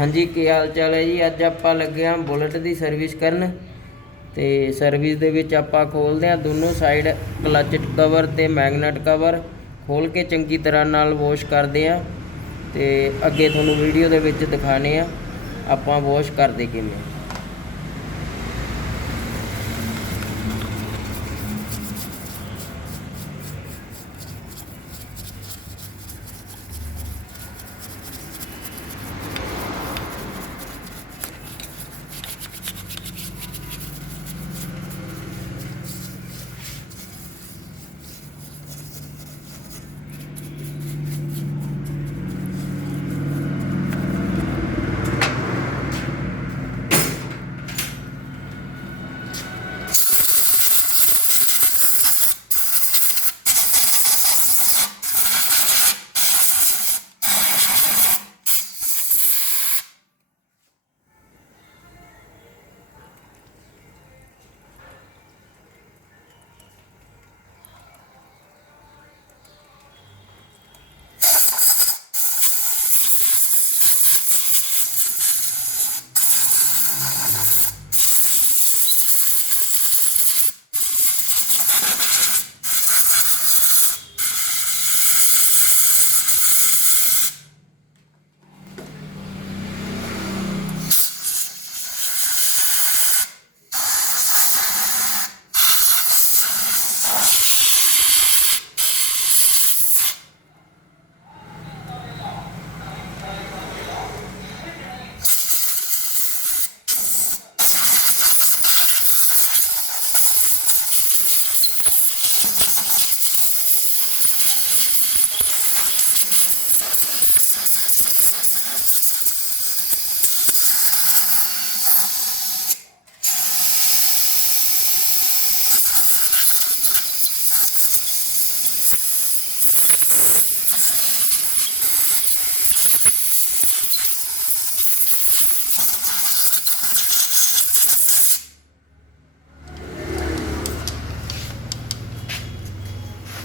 हाँ जी, की हाल चाल है जी। अज आप लगे हाँ बुलेट की सर्विस करन ते सर्विस दे विच आपां खोलदे हां दोनों साइड क्लच कवर ते मैगनेट कवर खोल के चंगी तरह नाल वॉश करदे हां ते अगे तुहानूं वीडियो दे विच दिखाने आ आपां वॉश करदे किवें।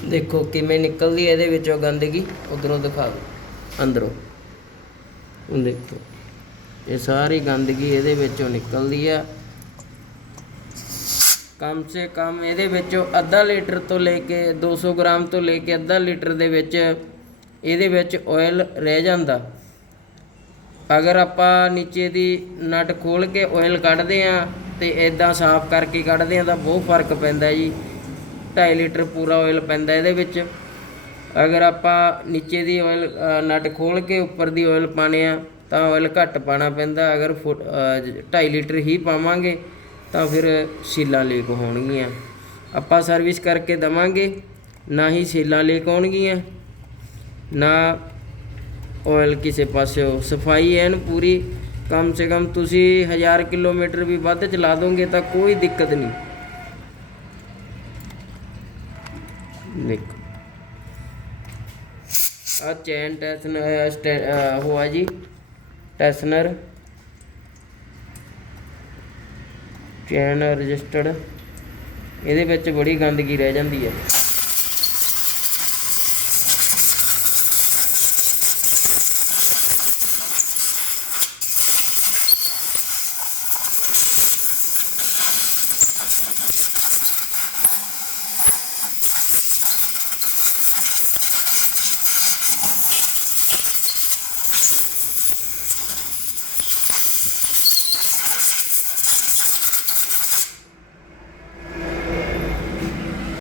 देखो किमें निकलती है ये गंदगी, उधरों दिखा दो अंदरों देखो ये सारी गंदगी ये निकलती है। कम से कम ये अद्धा लीटर तो लेके 200 ग्राम तो लेके अद्धा लीटर ये ऑयल रह जाता। अगर आप नीचे दी नट खोल के ऑयल कढ़ते हैं तो इदा साफ करके कढ़ते हैं तो बहुत फर्क पैंदा जी। 2.5 लीटर पूरा ऑयल पैंदा ये। अगर आप नीचे दी ऑयल नट खोल के उपर दी ऑयल पाने तो ऑयल घट पाना पैंदा। अगर 2.5 लीटर ही पावांगे तो फिर सीलां लीक होणगियां। आपां सर्विस करके देवांगे, ना ही सीलां लीक होणगियां ना ऑयल किसी पासों। सफाई एन पूरी, कम से कम तुसी 1000 किलोमीटर भी वध चला दोगे तो कोई दिक्कत नहीं। देखो आ चैन टैसनर हुआ जी, टैसनर चैन रजिस्टर्ड, ये बड़ी गंदगी रह जाती है।